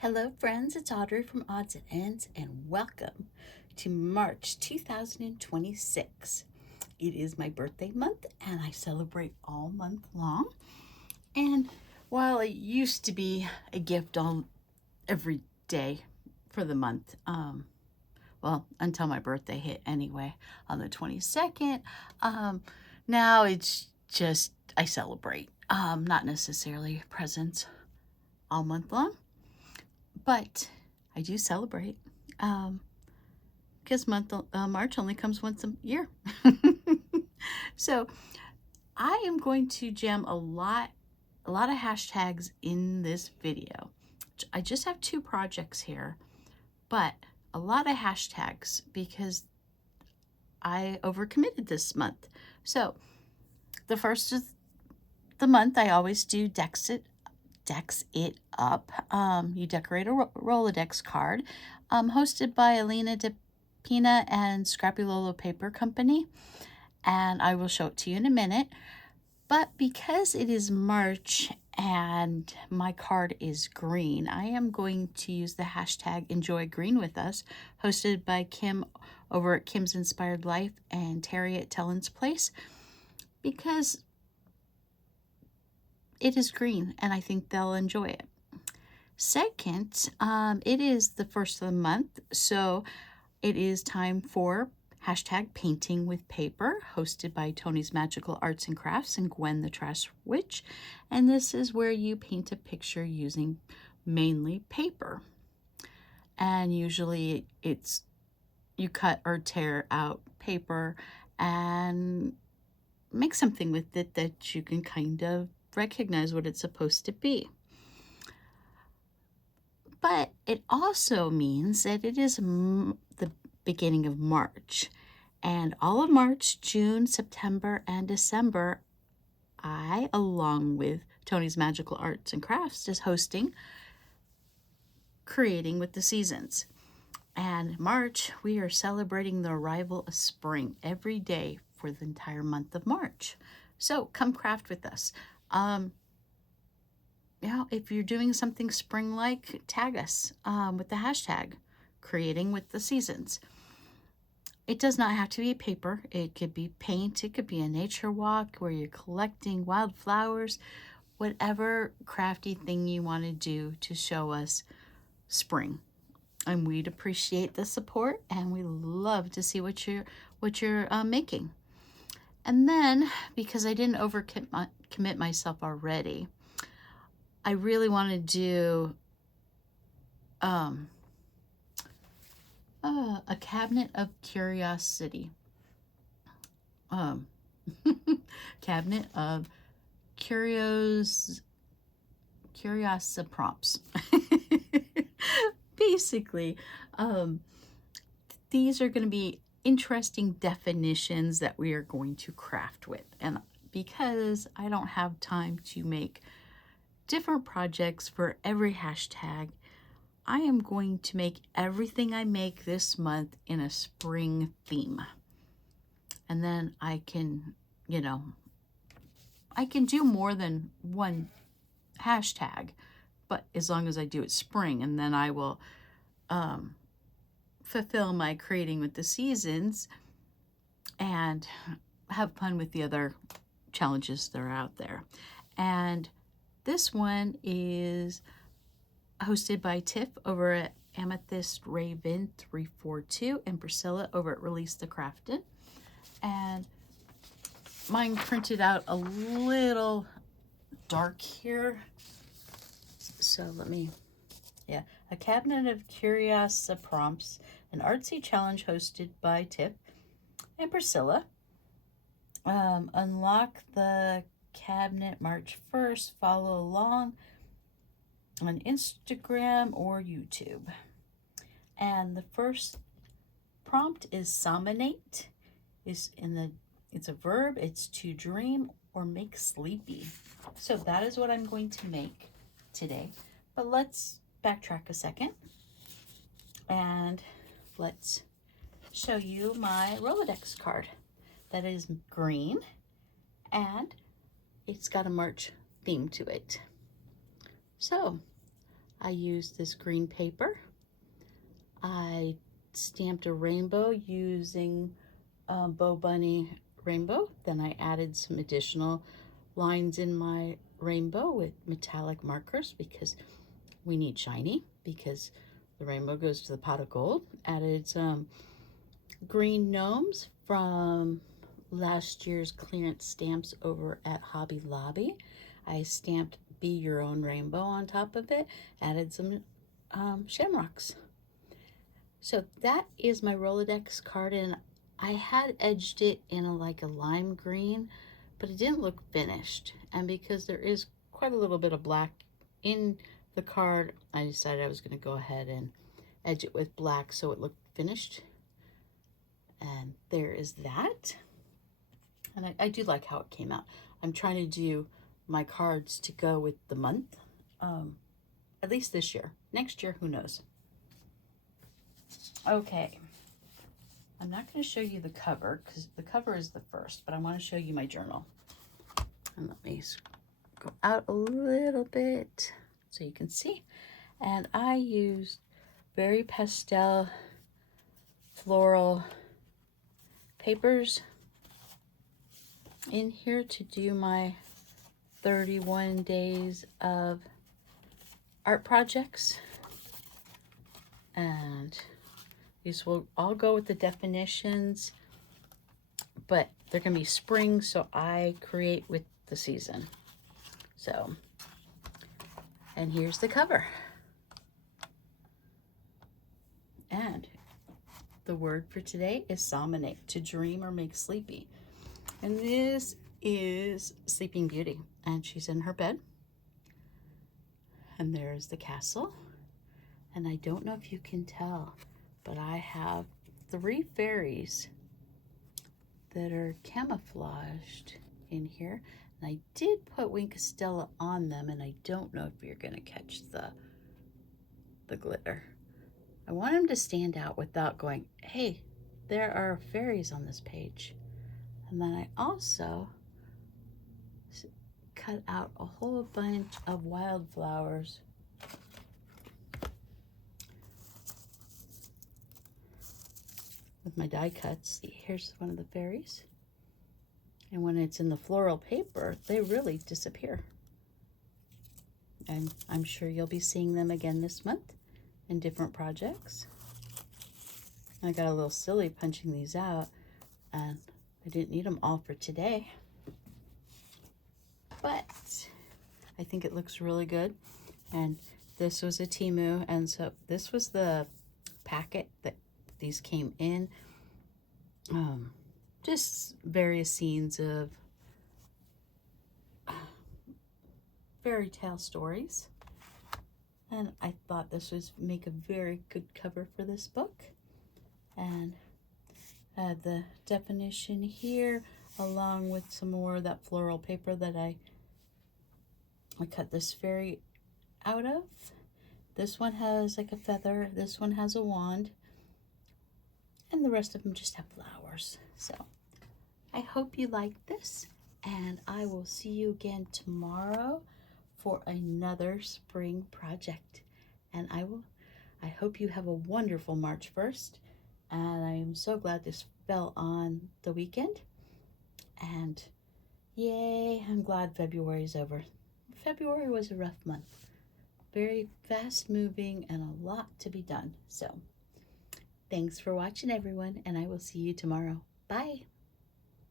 Hello friends, it's Audrey from Odds and Ends and welcome to March 2026. It is my birthday month and I celebrate all month long. And while it used to be a gift every day for the month, until my birthday hit anyway on the 22nd, now it's just I celebrate, not necessarily presents all month long. But I do celebrate because March only comes once a year. So I am going to jam a lot of hashtags in this video. I just have 2 projects here, but a lot of hashtags because I overcommitted this month. So the first of the month, I always do Dex It Up. You decorate a Rolodex card, hosted by Alina DePina and Scrappy Lolo Paper Company, and I will show it to you in a minute. But because it is March and my card is green, I am going to use the hashtag Enjoy Green with Us, hosted by Kim over at Kim's Inspired Life and Terry at Tellen's Place, because it is green and I think they'll enjoy it. Second, it is the first of the month, so it is time for hashtag Painting with Paper, hosted by Toni's Magical Arts and Crafts and Gwen the Trash Witch. And this is where you paint a picture using mainly paper. And usually it's you cut or tear out paper and make something with it that you can kind of recognize what it's supposed to be. But it also means that it is the beginning of March. And all of March, June, September, and December, I, along with Toni's Magical Arts and Crafts, is hosting Creating with the Seasons. And March, we are celebrating the arrival of spring every day for the entire month of March. So come craft with us. If you're doing something spring-like, tag us with the hashtag Creating with the Seasons. It does not have to be paper. It could be paint. It could be a nature walk where you're collecting wildflowers, whatever crafty thing you want to do to show us spring. And we'd appreciate the support, and we love to see what you're making. And then, because I didn't commit myself already, I really want to do a cabinet of curiosity. Cabinet of curiosity prompts. Basically, these are going to be interesting definitions that we are going to craft with. And because I don't have time to make different projects for every hashtag, I am going to make everything I make this month in a spring theme. And then I can do more than one hashtag, but as long as I do it spring, and then I will fulfill my Creating with the Seasons and have fun with the other challenges that are out there. And this one is hosted by Tiff over at Amethyst Raven 342 and Priscilla over at Release the Crafted. And mine printed out a little dark here. So a cabinet of curious prompts, an artsy challenge hosted by Tiff and Priscilla. Unlock the cabinet March 1st. Follow along on Instagram or YouTube. And the first prompt is sominate. It's a verb. It's to dream or make sleepy. So that is what I'm going to make today. But let's backtrack a second and let's show you my Rolodex card. That is green and it's got a March theme to it. So I used this green paper. I stamped a rainbow using Bow Bunny rainbow. Then I added some additional lines in my rainbow with metallic markers because we need shiny, because the rainbow goes to the pot of gold. Added some green gnomes from last year's clearance stamps over at Hobby Lobby. I stamped Be Your Own Rainbow on top of it. Added some shamrocks. So that is my Rolodex card, and I had edged it in like a lime green, but it didn't look finished. And because there is quite a little bit of black in the card, I decided I was going to go ahead and edge it with black so it looked finished. And there is that. And I do like how it came out. I'm trying to do my cards to go with the month, at least this year. Next year, who knows? Okay, I'm not going to show you the cover because the cover is the first, but I want to show you my journal. And let me go out a little bit so you can see. And I used very pastel floral papers in here to do my 31 days of art projects. And these will all go with the definitions, but they're going to be spring, so I create with the season. So, and here's the cover. And the word for today is somnate, to dream or make sleepy. And this is Sleeping Beauty, and she's in her bed. And there's the castle. And I don't know if you can tell, but I have 3 fairies that are camouflaged in here. And I did put Wink Stella on them, and I don't know if you're going to catch the glitter. I want them to stand out without going, hey, there are fairies on this page. And then I also cut out a whole bunch of wildflowers with my die cuts. See, here's one of the fairies. And when it's in the floral paper, they really disappear. And I'm sure you'll be seeing them again this month in different projects. I got a little silly punching these out, and I didn't need them all for today. But I think it looks really good. And this was a Temu, and so this was the packet that these came in. Just various scenes of fairy tale stories. And I thought this would make a very good cover for this book. And the definition here, along with some more of that floral paper that I cut this fairy out of. This one has like a feather, this one has a wand, and the rest of them just have flowers. So I hope you like this, and I will see you again tomorrow for another spring project. And I hope you have a wonderful March 1st, and I am so glad this fell on the weekend. And yay, I'm glad February is over. February was a rough month. Very fast moving and a lot to be done. So thanks for watching, everyone, and I will see you tomorrow. Bye.